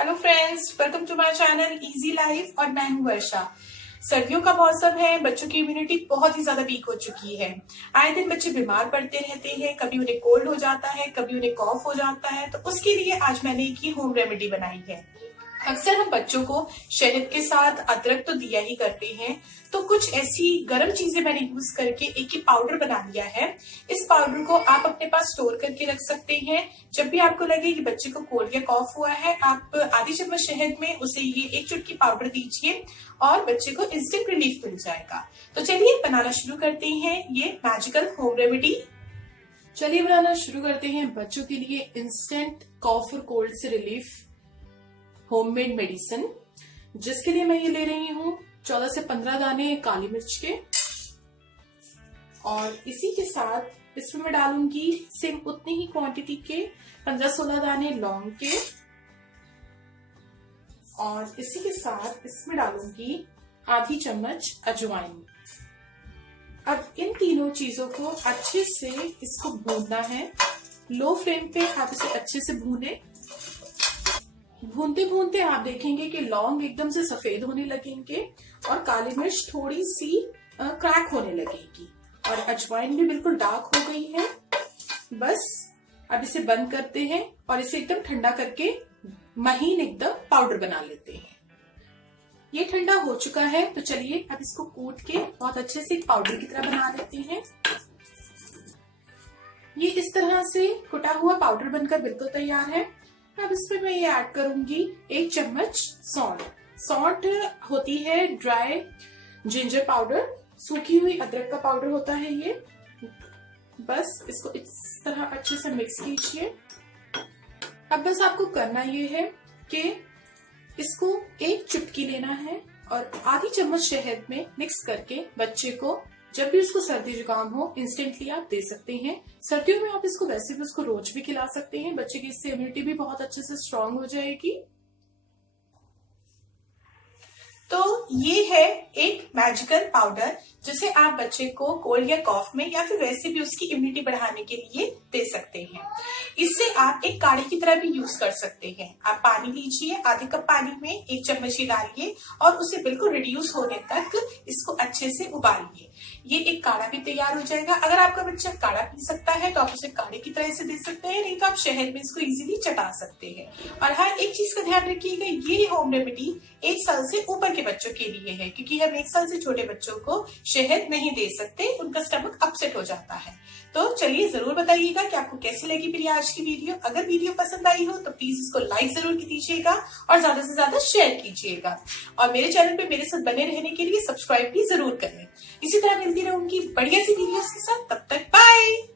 Hello friends, welcome to my channel easy life और मैं हूं वर्षा। सर्दियों का मौसम है, बच्चों की इम्यूनिटी बहुत ही ज्यादा वीक हो चुकी है। आए दिन बच्चे बीमार पड़ते रहते हैं, कभी उन्हें कोल्ड हो जाता है, कभी उन्हें कॉफ हो जाता है। तो उसके लिए आज मैंने एक ही होम रेमेडी बनाई है। अक्सर हम बच्चों को शहद के साथ अदरक तो दिया ही करते हैं, तो कुछ ऐसी गर्म चीजें मैंने यूज करके एक ही पाउडर बना लिया है। इस पाउडर को आप अपने पास स्टोर करके रख सकते हैं। जब भी आपको लगे कि बच्चे को कोल्ड या कॉफ हुआ है, आप आधी चम्मच शहद में उसे ये एक चुटकी पाउडर दीजिए और बच्चे को इंस्टेंट रिलीफ मिल जाएगा। तो चलिए बनाना शुरू करते हैं ये मैजिकल होम रेमेडी। चलिए बनाना शुरू करते हैं बच्चों के लिए इंस्टेंट कॉफ और कोल्ड से रिलीफ होममेड मेडिसिन, जिसके लिए मैं ये ले रही हूँ 14 से 15 दाने काली मिर्च के। और इसी के साथ इसमें मैं डालूंगी सेम उतनी ही क्वांटिटी के 15-16 दाने लौंग के। और इसी के साथ इसमें डालूंगी आधी चम्मच अजवाइन। अब इन तीनों चीजों को अच्छे से इसको भूनना है। लो फ्लेम पे आप इसे अच्छे से भूनें। भूनते भूनते आप देखेंगे कि लौंग एकदम से सफेद होने लगेंगे और काली मिर्च थोड़ी सी क्रैक होने लगेगी और अजवाइन भी बिल्कुल डार्क हो गई है। बस अब इसे बंद करते हैं और इसे एकदम ठंडा करके महीन एकदम पाउडर बना लेते हैं। ये ठंडा हो चुका है, तो चलिए अब इसको कूट के बहुत अच्छे से पाउडर की तरह बना लेते हैं। ये इस तरह से कुटा हुआ पाउडर बनकर बिल्कुल तैयार है। अब इसमें मैं ये ऐड करूंगी 1 चम्मच सौंठ। सौंठ होती है ड्राई जिंजर पाउडर, सूखी हुई अदरक का पाउडर होता है ये। बस इसको इस तरह अच्छे से मिक्स कीजिए। अब बस आपको करना ये है कि इसको एक चुटकी लेना है और आधी चम्मच शहद में मिक्स करके बच्चे को जब भी उसको सर्दी जुकाम हो इंस्टेंटली आप दे सकते हैं। सर्दियों में आप इसको वैसे भी उसको रोज भी खिला सकते हैं। बच्चे की इससे इम्यूनिटी भी बहुत अच्छे से स्ट्रांग हो जाएगी। तो ये है एक मैजिकल पाउडर जिसे आप बच्चे को कोल्ड या कॉफ में या फिर वैसे भी उसकी इम्यूनिटी बढ़ाने के लिए दे सकते हैं। इससे आप एक काढ़े की तरह भी यूज कर सकते हैं। आप पानी लीजिए, आधे कप पानी में 1 चम्मच ही डालिए और उसे बिल्कुल रिड्यूस होने तक इसको अच्छे से उबालिए। ये एक काढ़ा भी तैयार हो जाएगा। अगर आपका बच्चा काढ़ा पी सकता है तो आप उसे काढ़े की तरह से दे सकते हैं, नहीं तो आप शहद में इसको इजीली चटा सकते हैं। और हाँ, एक चीज का ध्यान रखिएगा, ये होम रेमेडी 1 साल से ऊपर के बच्चों के लिए है, क्योंकि हम 1 साल से छोटे बच्चों को शहद नहीं दे सकते, उनका स्टमक अपसेट हो जाता है। तो चलिए जरूर बताइएगा कि आपको कैसी लगी मेरी आज की वीडियो। अगर वीडियो पसंद आई हो तो प्लीज इसको लाइक जरूर कीजिएगा और ज्यादा से ज्यादा शेयर कीजिएगा। और मेरे चैनल पे मेरे साथ बने रहने के लिए सब्सक्राइब भी जरूर करें। इसी तरह मिलती रहूंगी बढ़िया सी वीडियोस के साथ। तब तक बाय।